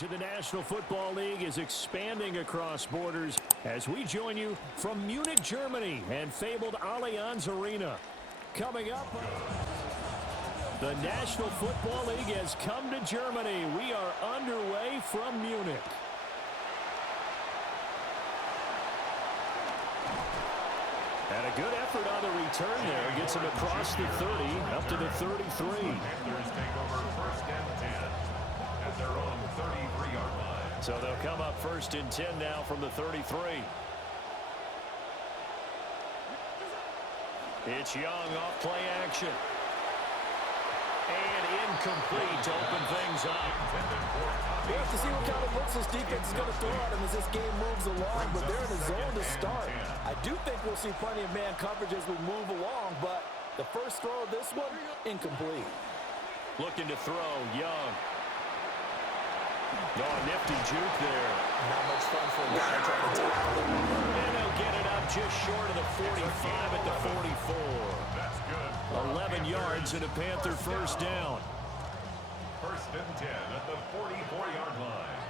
coverage of the National Football League is expanding across borders as we join you from Munich, Germany and fabled Allianz Arena. Coming up, the National Football League has come to Germany. We are underway from Munich. And a good effort on the return there. Gets him across the 30, up to the 33. Panthers take over first and 10 at their own 33-yard line. So they'll come up first and 10 now from the 33. It's Young off play action. And incomplete to open things up. We have to see what kind of looks this defense is going to throw at him as this game moves along, but they're in a zone to start. I do think we'll see plenty of man coverage as we move along, but the first throw of this one, incomplete. Looking to throw, Young. Oh, nifty juke there. Not much fun for a guy trying to tackle him. And they'll get it up just short of the 45 at the 44. That's good. 11 yards and a Panther first down. First and 10 at the 44-yard line.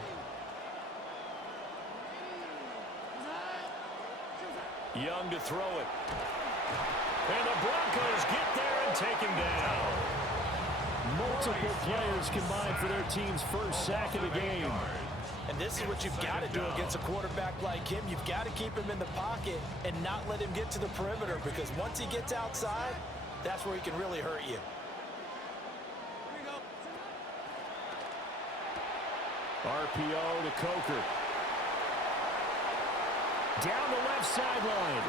Young to throw it. And the Broncos get there and take him down. Multiple players combined for their team's first sack of the game. And this is what you've got to do against a quarterback like him. You've got to keep him in the pocket and not let him get to the perimeter, because once he gets outside, that's where he can really hurt you. RPO to Coker. Down the left sideline.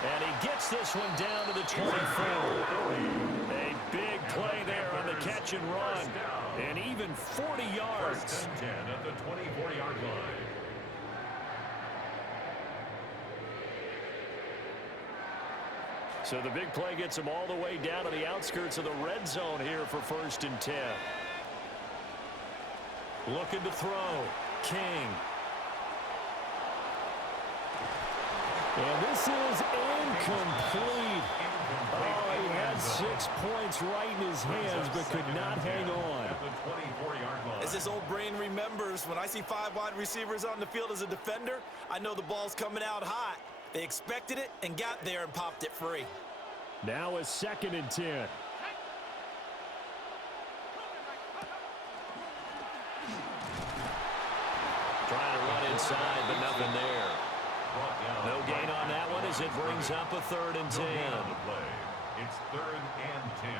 And he gets this one down to the 24. A big play there on the catch and run. And even 40 yards. First and 10 at the 24-yard line. So the big play gets him all the way down to the outskirts of the red zone here for first and 10. Looking to throw. King. And this is incomplete. Oh, he had 6 points right in his hands, but could not hang on. As this old brain remembers, when I see 5 wide receivers on the field as a defender, I know the ball's coming out hot. They expected it and got there and popped it free. Now a second and 10. Trying to run inside, but nothing there. No gain on that one as it brings up a third and 10. It's third and 10.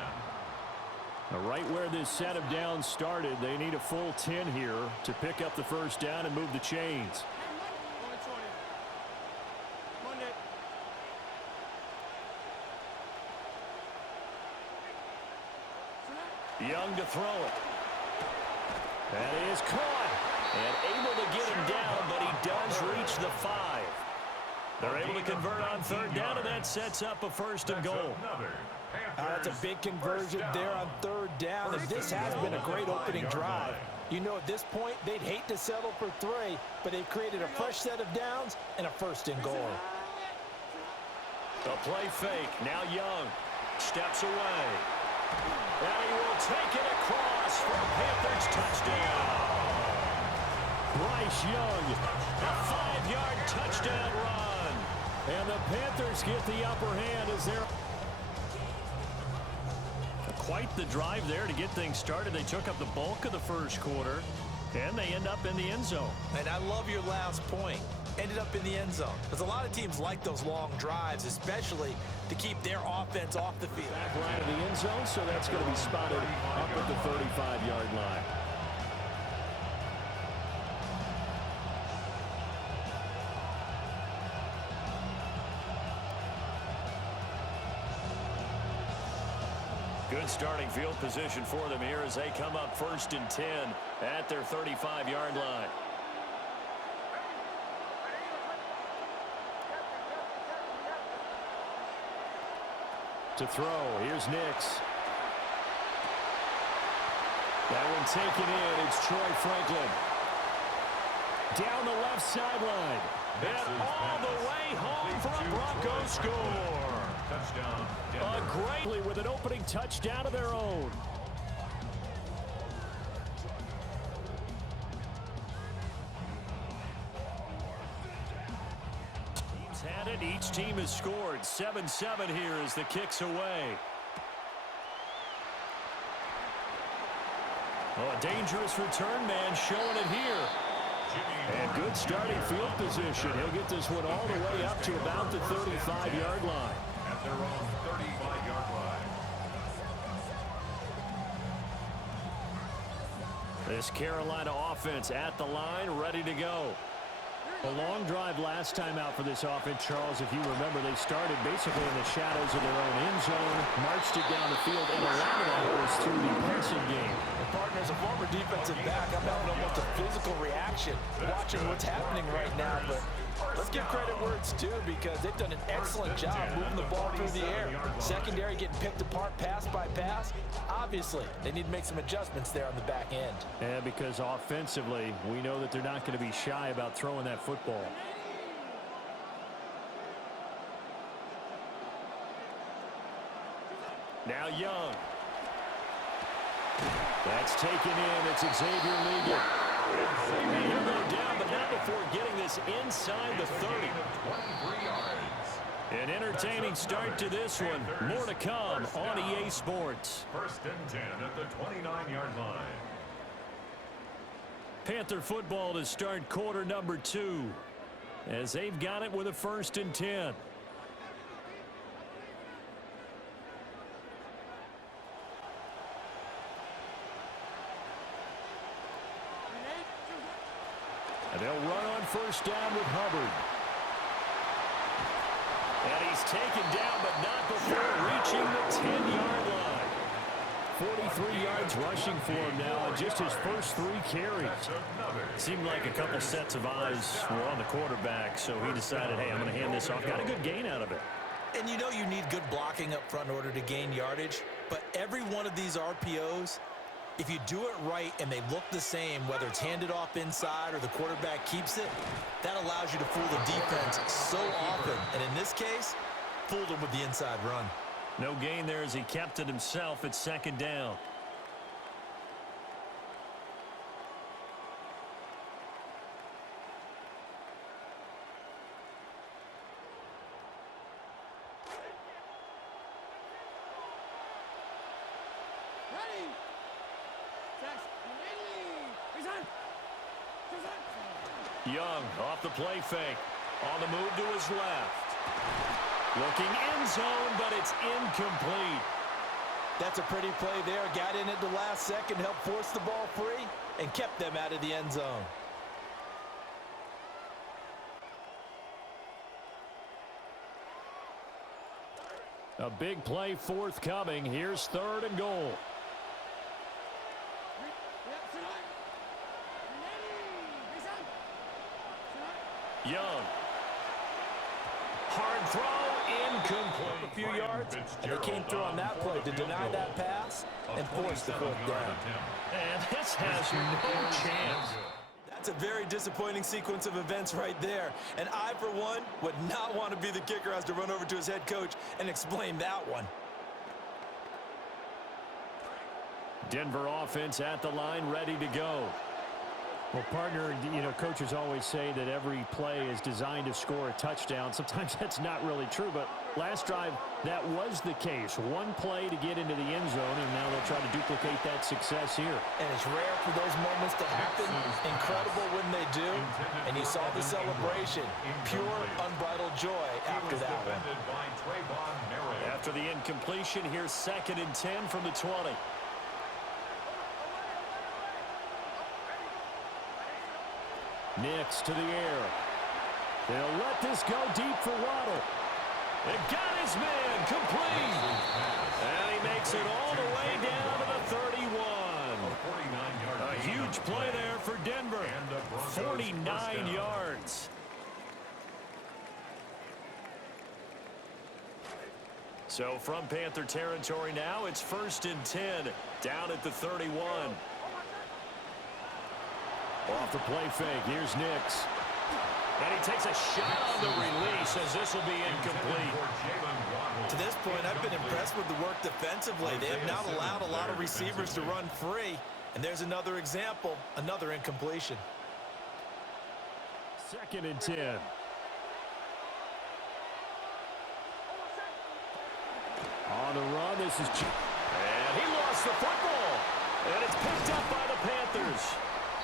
Now right where this set of downs started, they need a full 10 here to pick up the first down and move the chains. Young to throw it. That is caught. And able to get him down, but he does reach the 5. They're able to convert on third down, and that sets up a first and goal. That's a big conversion there on third down, and this has been a great opening drive. You know, at this point, they'd hate to settle for 3, but they've created a fresh set of downs and a first and goal. The play fake. Now Young steps away. And he will take it across for a Panthers touchdown. Bryce Young, a 5-yard touchdown run. And the Panthers get the upper hand as they're... Quite the drive there to get things started. They took up the bulk of the first quarter, and they end up in the end zone. And I love your last point. Ended up in the end zone. Because a lot of teams like those long drives, especially to keep their offense off the field. Back line of the end zone, so that's going to be spotted up at the 35-yard line. Good starting field position for them here as they come up first and 10 at their 35-yard line. To throw, here's Nix. That one taken in, it's Troy Franklin. Down the left sideline. And all the way home for a Broncos score. Touchdown, Greatly with an opening touchdown of their own. And each team has scored. 7-7 here as the kick's away. Oh, a dangerous return man showing it here. And good starting field position. He'll get this one all the way up to about the 35-yard line. At their own 35-yard line. This Carolina offense at the line, ready to go. A long drive last time out for this offense, Charles. If you remember, they started basically in the shadows of their own end zone, marched it down the field, and a lot of that was through the passing game. And partner, as a former defensive back, I'm having almost a physical reaction watching what's happening right now. But let's give credit where it's due, because they've done an excellent job moving the ball through the air. Secondary getting picked apart pass by pass. Obviously, they need to make some adjustments there on the back end. Yeah, because offensively, we know that they're not going to be shy about throwing that football. Now Young. That's taken in. It's Xavier Legan. And he'll go down, but not before getting this inside the 30. 23 yards. An entertaining start to this one. More to come on EA Sports. First and 10 at the 29-yard line. Panther football to start quarter number 2, as they've got it with a 1st and 10. And they'll run on 1st down with Hubbard. And he's taken down, but not before reaching the 10-yard line. 43 yards rushing for him now on just his first 3 carries. Seemed like a couple sets of eyes were on the quarterback, so he decided, hey, I'm going to hand this off. Got a good gain out of it. And you know you need good blocking up front in order to gain yardage, but every one of these RPOs, if you do it right and they look the same, whether it's handed off inside or the quarterback keeps it, that allows you to fool the defense so often. And in this case, fooled him with the inside run. No gain there as he kept it himself at 2nd down. Young off the play fake. On the move to his left. Looking end zone, but it's incomplete. That's a pretty play there. Got in at the last second, helped force the ball free, and kept them out of the end zone. A big play forthcoming. Here's 3rd and goal. Young. Hard throw, incomplete. A few yards, and they came through on that play to deny that pass and force the 4th down. And this has no chance. That's a very disappointing sequence of events right there. And I, for one, would not want to be the kicker who has to run over to his head coach and explain that one. Denver offense at the line, ready to go. Well, partner, you know, coaches always say that every play is designed to score a touchdown. Sometimes that's not really true, but last drive, that was the case. One play to get into the end zone, and now they'll try to duplicate that success here. And it's rare for those moments to happen. Incredible when they do. And you saw the celebration. Pure, unbridled joy after that one. After the incompletion, here's 2nd and 10 from the 20. Nix to the air. They'll let this go deep for Waddle. It got his man complete. And he makes it all the way down to the 31. A huge play there for Denver. 49 yards. So from Panther territory now, it's 1st and 10 down at the 31. Off the play fake, here's Nix. And he takes a shot on the release as this will be incomplete. To this point, I've been impressed with the work defensively. They have not allowed a lot of receivers to run free. And there's another example, another incompletion. 2nd and 10. On the run, this is... And he lost the football. And it's picked up by the Panthers.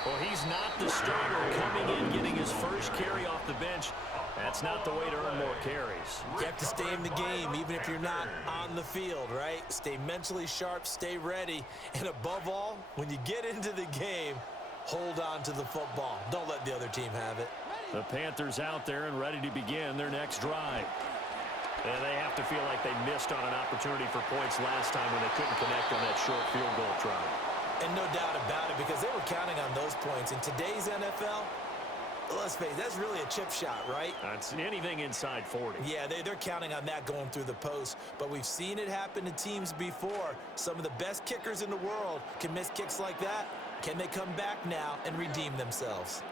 Well, he's not the starter coming in, getting his first carry off the bench. That's not the way to earn more carries. You have to stay in the game, even if you're not on the field, right? Stay mentally sharp, stay ready. And above all, when you get into the game, hold on to the football. Don't let the other team have it. The Panthers out there and ready to begin their next drive. And they have to feel like they missed on an opportunity for points last time when they couldn't connect on that short field goal try. And no doubt about it, because they were counting on those points. In today's NFL, let's face it, that's really a chip shot, right? That's anything inside 40. Yeah, they're counting on that going through the post. But we've seen it happen to teams before. Some of the best kickers in the world can miss kicks like that. Can they come back now and redeem themselves?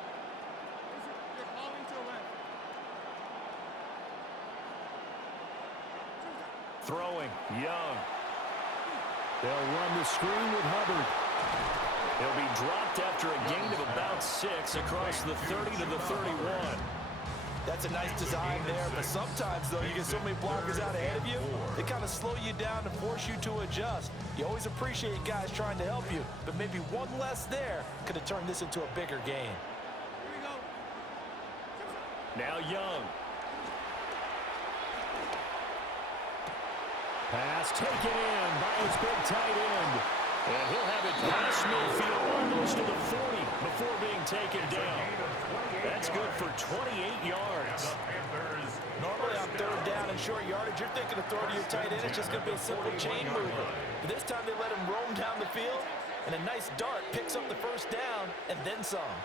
Throwing, Young. They'll run the screen with Hubbard. He'll be dropped after a gain of about 6 across the 30 to the 31. That's a nice design there, but sometimes, though, you get so many blockers out ahead of you, they kind of slow you down and force you to adjust. You always appreciate guys trying to help you, but maybe one less there could have turned this into a bigger game. Now Young. Pass taken in by his big tight end. And he'll have it past midfield almost to the 40 before being taken down. That's good for 28 yards. Normally on third down and short yardage, you're thinking of throwing to your tight end. It's just going to be a simple chain mover. But this time they let him roam down the field, and a nice dart picks up the first down and then some.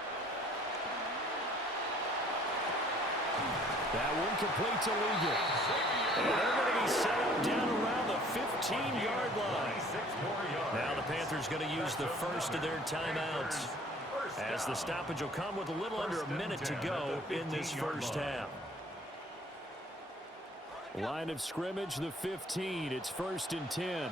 That one complete to Liga. And they're going to be set up down around the 15-yard line. Now the Panthers going to use the first of their timeouts, as the stoppage will come with a little under a minute to go in this first half. Line of scrimmage, the 15. It's 1st and 10.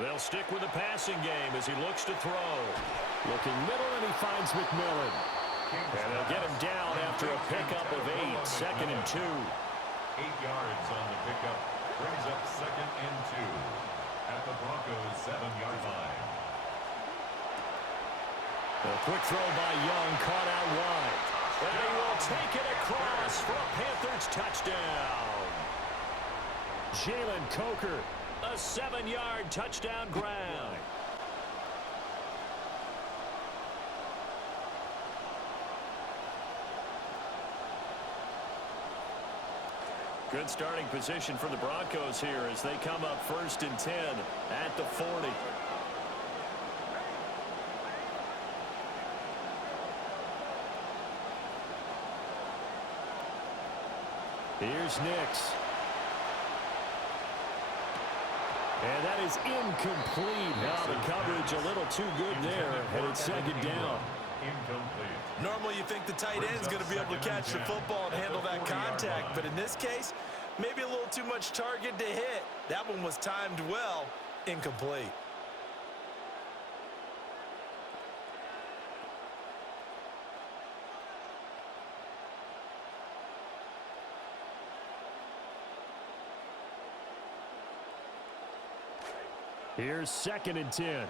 They'll stick with the passing game as he looks to throw. Looking middle, and he finds McMillan. And they'll get him down after a pickup of 8, 2nd and 2. 8 yards on the pickup. Brings up 2nd and 2 at the Broncos' 7-yard line. A quick throw by Young, caught out wide. And he will take it across for a Panthers touchdown. Jalen Coker. A 7-yard touchdown ground. Good starting position for the Broncos here as they come up 1st and 10 at the 40. Here's Nix. And that is incomplete. Now the coverage a little too good there, and it's 2nd down. Incomplete. Normally you think the tight end's going to be able to catch the football and handle that contact, but in this case, maybe a little too much target to hit. That one was timed well, incomplete. Here's 2nd and 10.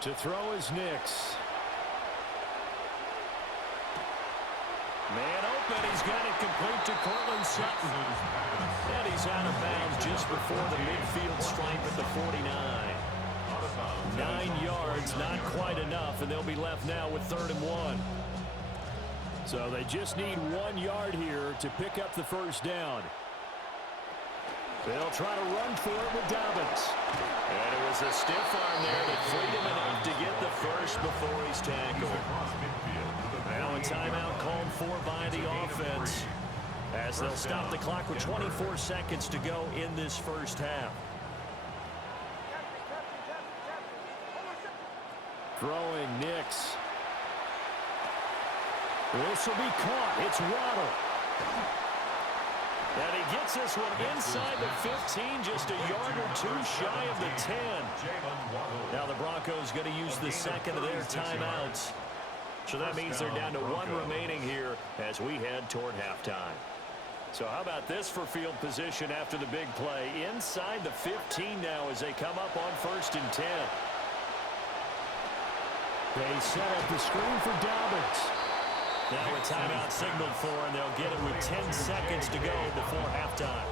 To throw is Nix. Man open, he's got it complete to Cortland Sutton. And he's out of bounds just before the midfield stripe at the 49. 9 yards, not quite enough, and they'll be left now with 3rd and 1. So they just need 1 yard here to pick up the first down. They'll try to run for it with Dobbins. And it was a stiff arm there that freed him enough to get the first before he's tackled. Now a timeout called for by the offense, as they'll stop the clock with 24 seconds to go in this first half. Throwing Nix. This will be caught. It's Waddle. And he gets this one inside the 15, just a yard or two shy of the 10. Now the Broncos going to use the second of their timeouts. So that means they're down to one remaining here as we head toward halftime. So how about this for field position after the big play? Inside the 15 now as they come up on 1st and 10. They set up the screen for Dobbins. Now a timeout signaled for, and they'll get it with 10 seconds to go before halftime.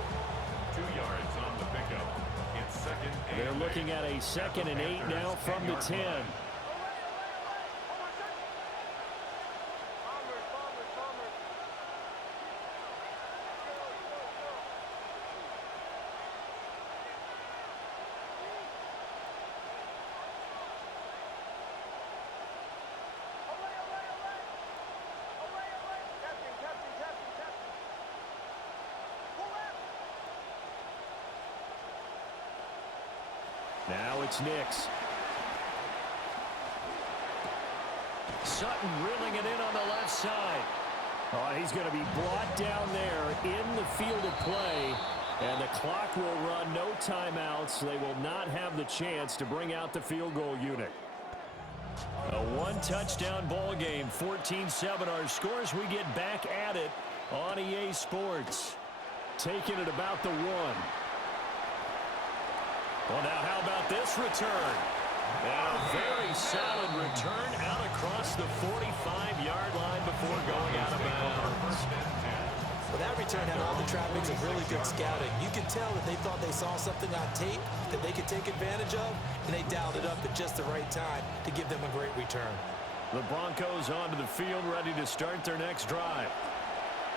2 yards on the pickup. It's 2nd and They're looking at a 2nd and 8 now from the 10. Now it's Nix. Sutton reeling it in on the left side. Oh, he's going to be brought down there in the field of play. And the clock will run, no timeouts. They will not have the chance to bring out the field goal unit. A one-touchdown ball game, 14-7 our scores. We get back at it on EA Sports. Taking it about the 1. Well, now how about this return? And a very solid return out across the 45-yard line before going out of bounds. Well, that return had all the trappings of really good scouting. You could tell that they thought they saw something on tape that they could take advantage of, and they dialed it up at just the right time to give them a great return. The Broncos onto the field, ready to start their next drive.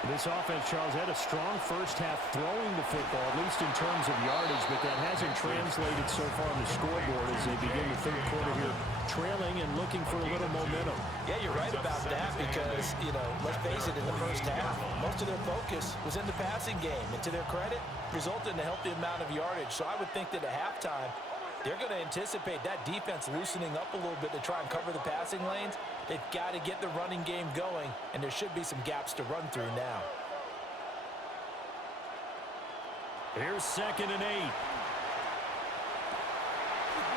This offense, Charles, had a strong first half throwing the football, at least in terms of yardage, but that hasn't translated so far on the scoreboard as they begin the third quarter here, trailing and looking for a little momentum. Yeah, you're right about that because, let's face it, in the first half, most of their focus was in the passing game. And to their credit, resulted in a healthy amount of yardage. So I would think that at halftime, they're going to anticipate that defense loosening up a little bit to try and cover the passing lanes. They've got to get the running game going, and there should be some gaps to run through now. Here's 2nd and 8.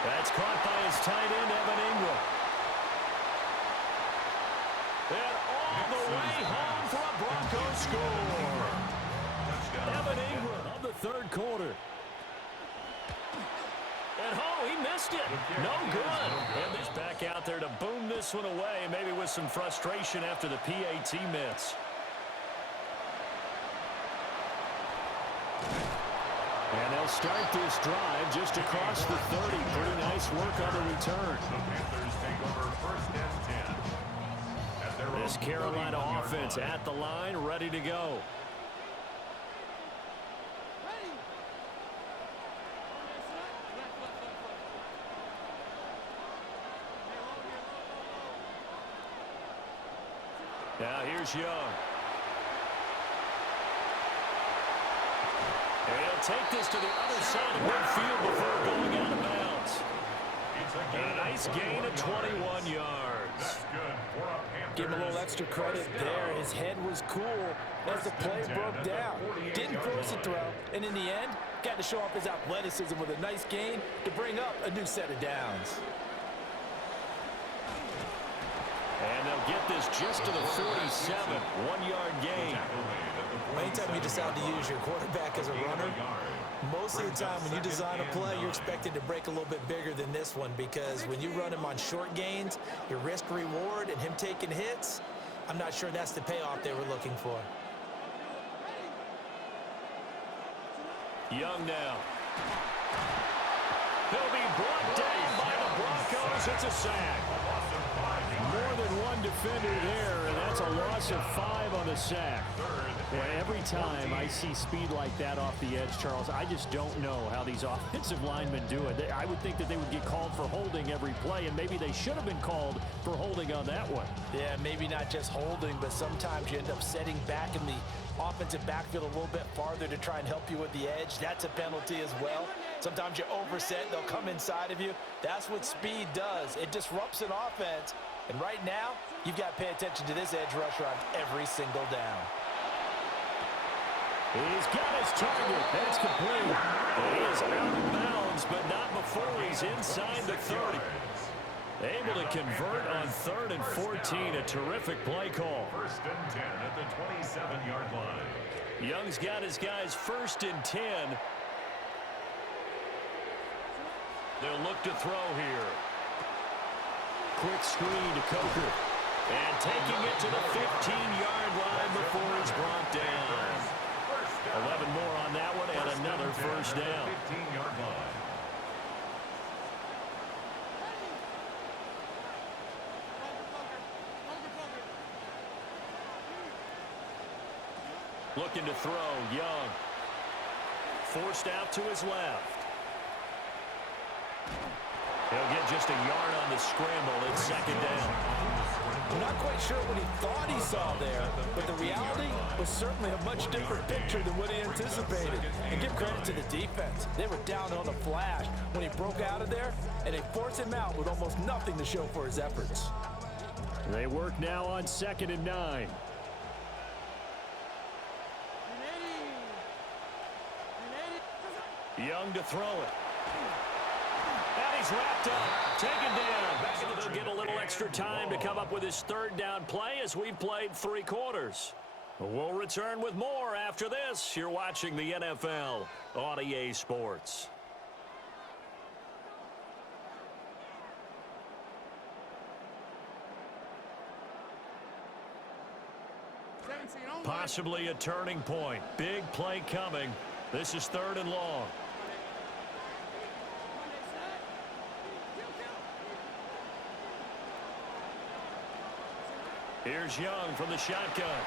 That's caught by his tight end, Evan Ingram. And all the way home for a Broncos score. Evan Ingram of the third quarter. And he missed it. No good. And he's back out there to boom this one away, maybe with some frustration after the PAT miss. And they'll start this drive just across the 30. Pretty nice work on the return. The Panthers take over 1st and 10. At their This Carolina offense at the line, ready to go. Now here's Young. And he'll take this to the other side of midfield before going out of bounds. And a nice gain of 21 yards. Give him a little extra credit there. His head was cool as the play broke down. Didn't force a throw, and in the end, got to show off his athleticism with a nice gain to bring up a new set of downs. And they'll get this just to the 47, 1-yard gain. Anytime you decide to use your quarterback as a runner, most of the time when you design a play, you're expected to break a little bit bigger than this one because when you run him on short gains, your risk-reward and him taking hits, I'm not sure that's the payoff they were looking for. Young now. He'll be brought down by the Broncos. It's a sack. More than one defender there, and that's a loss of 5 on the sack. Well, every time I see speed like that off the edge, Charles, I just don't know how these offensive linemen do it. I would think that they would get called for holding every play, and maybe they should have been called for holding on that one. Yeah, maybe not just holding, but sometimes you end up setting back in the offensive backfield a little bit farther to try and help you with the edge. That's a penalty as well. Sometimes you overset, they'll come inside of you. That's what speed does. It disrupts an offense, And right now, you've got to pay attention to this edge rusher on every single down. He's got his target. That's complete. He is out of bounds, but not before he's inside the 30. Able to convert on 3rd and 14. A terrific play call. 1st and 10 at the 27-yard line. Young's got his guys 1st and 10. They'll look to throw here. Quick screen to Coker. And taking it to the 15-yard line before he's brought down. 11 more on that one and another first down. 15-yard line. Looking to throw, Young. Forced out to his left. He'll get just a yard on the scramble. It's 2nd down. I'm not quite sure what he thought he saw there, but the reality was certainly a much different picture than what he anticipated. And give credit to the defense. They were down on the flash when he broke out of there, and they forced him out with almost nothing to show for his efforts. They work now on 2nd and 9. Young to throw it. And he's wrapped up. Taken down. So they'll get a little extra time to come up with his 3rd down play as we've played 3 quarters. We'll return with more after this. You're watching the NFL on EA Sports. Possibly a turning point. Big play coming. This is 3rd and long. Here's Young from the shotgun.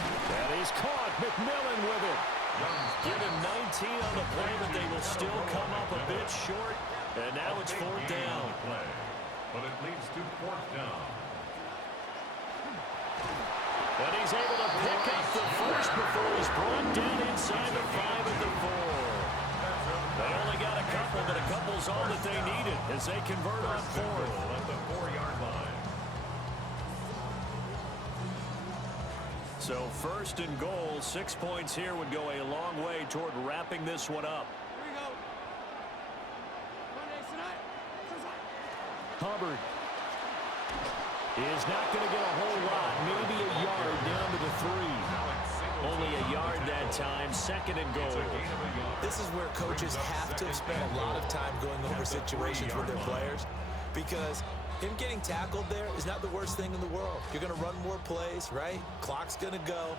And he's caught. McMillan with it. Give him 19 on the play, but they will still come up a bit short. And now it's 4th down. But it leads to 4th down. And he's able to pick up the first before he's brought down inside the 5 at the 4. They only got a couple, but a couple's all that they needed as they convert on 4th. At the 4-yard line. So 1st and goal, 6 points here would go a long way toward wrapping this one up. Here we go. Monday tonight. Hubbard is not going to get a whole lot, maybe a yard down to the 3. Only a yard that time, 2nd and goal. This is where coaches have to spend a lot of time going over situations with their players, because him getting tackled there is not the worst thing in the world. You're going to run more plays, right? Clock's going to go.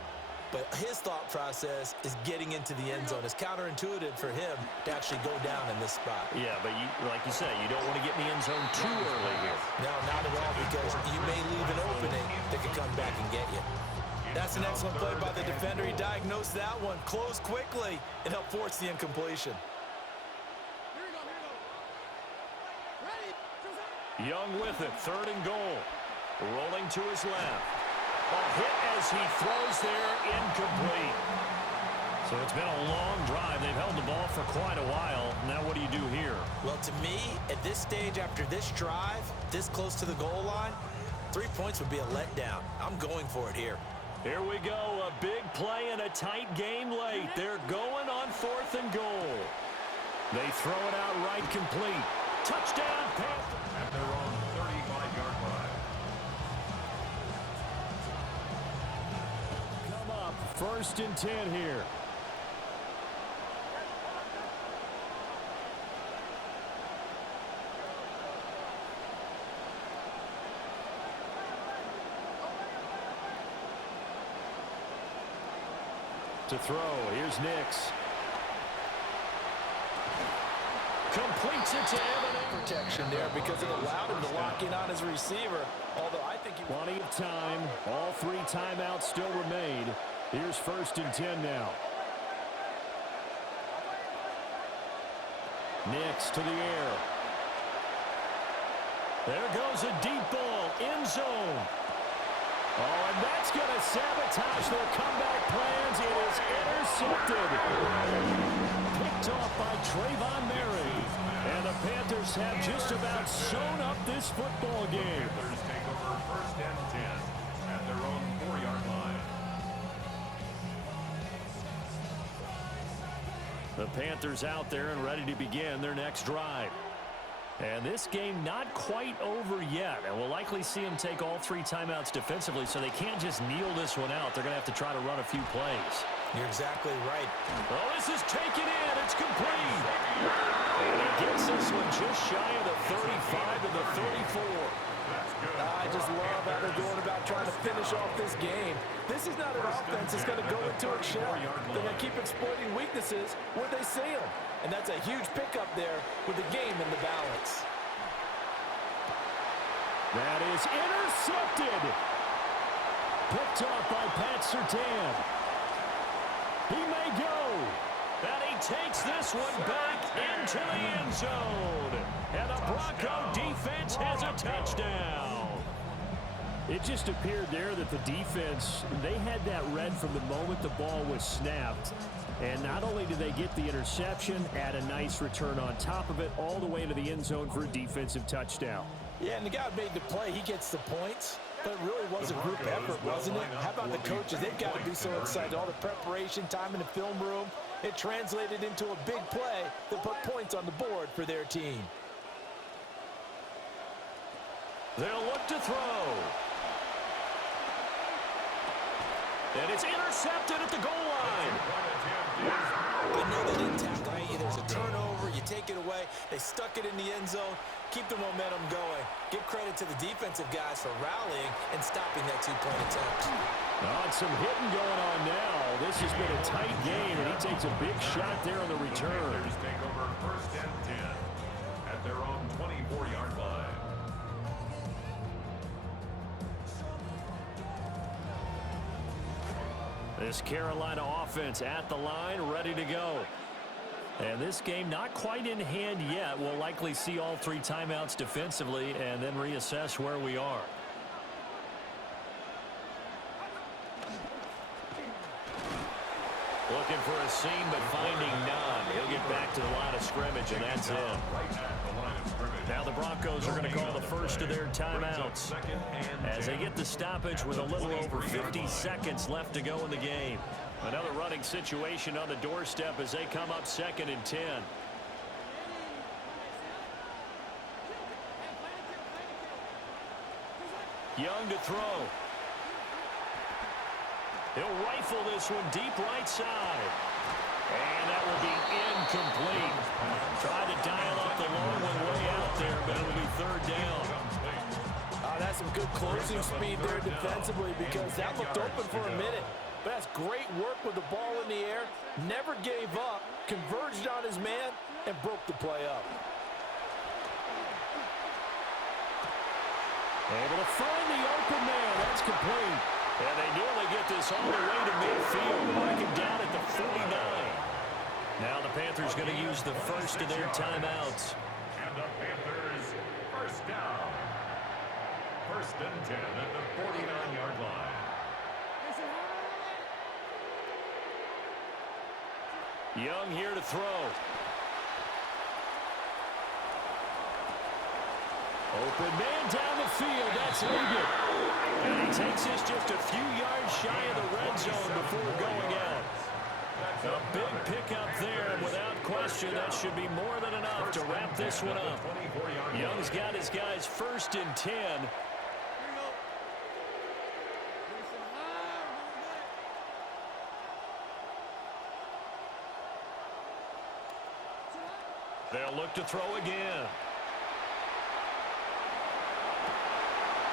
But his thought process is getting into the end zone. It's counterintuitive for him to actually go down in this spot. Yeah, but like you said, you don't want to get in the end zone too early here. No, not at all, because you may leave an opening that could come back and get you. That's an excellent play by the defender. He diagnosed that one, closed quickly, and helped force the incompletion. Here we go. Ready. Young with it, 3rd and goal. Rolling to his left. A hit as he throws there, incomplete. So it's been a long drive. They've held the ball for quite a while. Now what do you do here? Well, to me, at this stage after this drive, this close to the goal line, 3 points would be a letdown. I'm going for it here. Here we go, a big play in a tight game late. They're going on 4th and goal. They throw it out right complete. Touchdown, Panthers. At their own 35-yard line. Come up, 1st and 10 here. To throw, here's Nix. Completes it to Evan. Protection there because it allowed him to lock in on his receiver. Although I think he... Plenty of time. All 3 timeouts still remain. Here's 1st and 10 now. Nix to the air. There goes a deep ball. End zone. Oh, and that's going to sabotage their comeback plans. It is intercepted. Picked picked off by Trayvon Mary. And the Panthers have just about sewn up this football game. Panthers take over 1st and 10 at their own 4-yard line. The Panthers out there and ready to begin their next drive. And this game not quite over yet. And we'll likely see them take all 3 timeouts defensively, so they can't just kneel this one out. They're going to have to try to run a few plays. You're exactly right. Oh, this is taken in. It's complete. And he gets this one just shy of the 35 to the 34. I just love how they're going about trying to finish off this game. This is not an offense that's going to go into a shell. They're going to keep exploiting weaknesses where they see them. And that's a huge pickup there with the game in the balance. That is intercepted. Picked off by Pat Surtain. He may go. And he takes this one back into the end zone. And the Bronco defense has a touchdown. It just appeared there that the defense, they had that read from the moment the ball was snapped. And not only did they get the interception, add a nice return on top of it, all the way to the end zone for a defensive touchdown. Yeah, and the guy who made the play, he gets the points. But it really was a group effort, wasn't it? How about the coaches? They've got to be so excited. All the preparation, time in the film room, it translated into a big play that put points on the board for their team. They'll look to throw. And it's intercepted at the goal line. I know they didn't tackle you. There's a turnover. You take it away. They stuck it in the end zone. Keep the momentum going. Give credit to the defensive guys for rallying and stopping that 2-point attempt. Oh, and some hitting going on now. This has been a tight game, and he takes a big shot there on the return. Panthers take over 1st and 10 at their own 24-yard line. This Carolina offense at the line, ready to go. And this game not quite in hand yet. We'll likely see all 3 timeouts defensively and then reassess where we are. Looking for a seam, but finding none. He'll get back to the line of scrimmage, and that's it. Now the Broncos are going to call the first of their timeouts as they get the stoppage with a little over 50 seconds left to go in the game. Another running situation on the doorstep as they come up 2nd and 10. Young to throw. He'll rifle this one deep right side. And that will be incomplete. Tried to dial up the long one way out there, but it'll be 3rd down. That's some good closing speed there defensively because that looked open for a minute. But that's great work with the ball in the air. Never gave up, converged on his man, and broke the play up. Able to find the open man. That's complete. And they nearly get this all the way to midfield, marking down at the 49. Now the Panthers going to use the first of their timeouts. And the Panthers, 1st down. 1st and 10 at the 49-yard line. Young here to throw. Open man down the field. That's Liggett. And he takes this just a few yards shy of the red zone before going out. A big pickup there, and without question, that should be more than enough to wrap this one up. Young's got his guys 1st and 10. They'll look to throw again.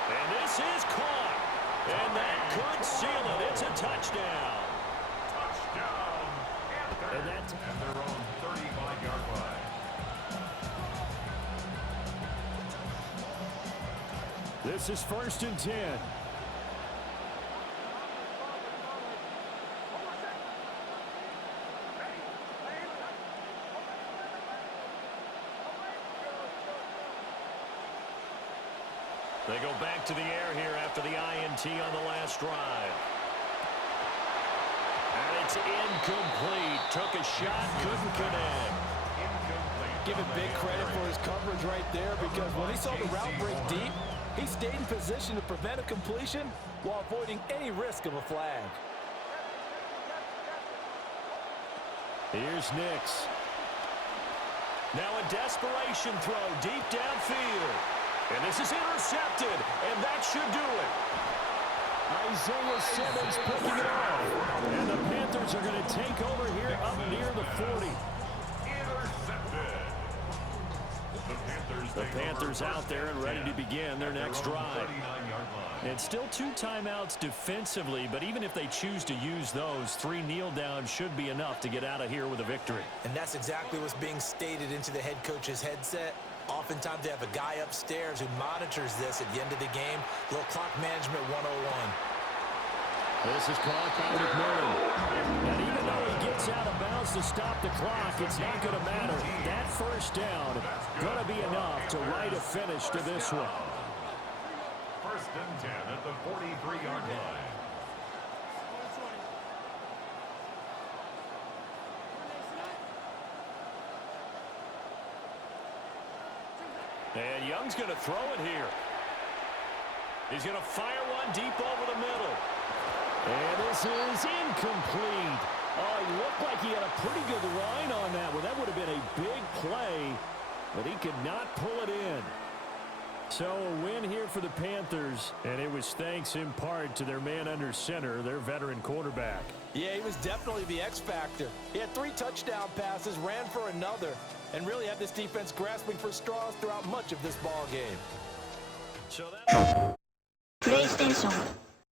And this is caught. And that could seal it. It's a touchdown. Touchdown. And that's at their own 35-yard line. This is 1st and 10. They go back to the air here after the INT on the last drive. And it's incomplete. Took a shot, couldn't connect. Give him big credit for his coverage right there, because when he saw the route break deep, he stayed in position to prevent a completion while avoiding any risk of a flag. Here's Nix. Now a desperation throw deep downfield. And this is intercepted, and that should do it. Isaiah Simmons picking it off. And the Panthers are going to take over here up near the 40. Intercepted. The Panthers out there and ready to begin their next drive. And still 2 timeouts defensively, but even if they choose to use those, 3 kneel downs should be enough to get out of here with a victory. And that's exactly what's being stated into the head coach's headset. Oftentimes they have a guy upstairs who monitors this at the end of the game. Little clock management 101. This is called by McMillan. And even though he gets out of bounds to stop the clock, it's not going to matter. That first down going to be enough to write a finish to this one. First and 10 at the 43-yard line. And Young's going to throw it here. He's going to fire one deep over the middle. And this is incomplete. Oh, he looked like he had a pretty good line on that one. That would have been a big play, but he could not pull it in. So a win here for the Panthers, and it was thanks in part to their man under center, their veteran quarterback. Yeah, he was definitely the X factor. He had 3 touchdown passes, ran for another, and really had this defense grasping for straws throughout much of this ball game. So that... プレイステーション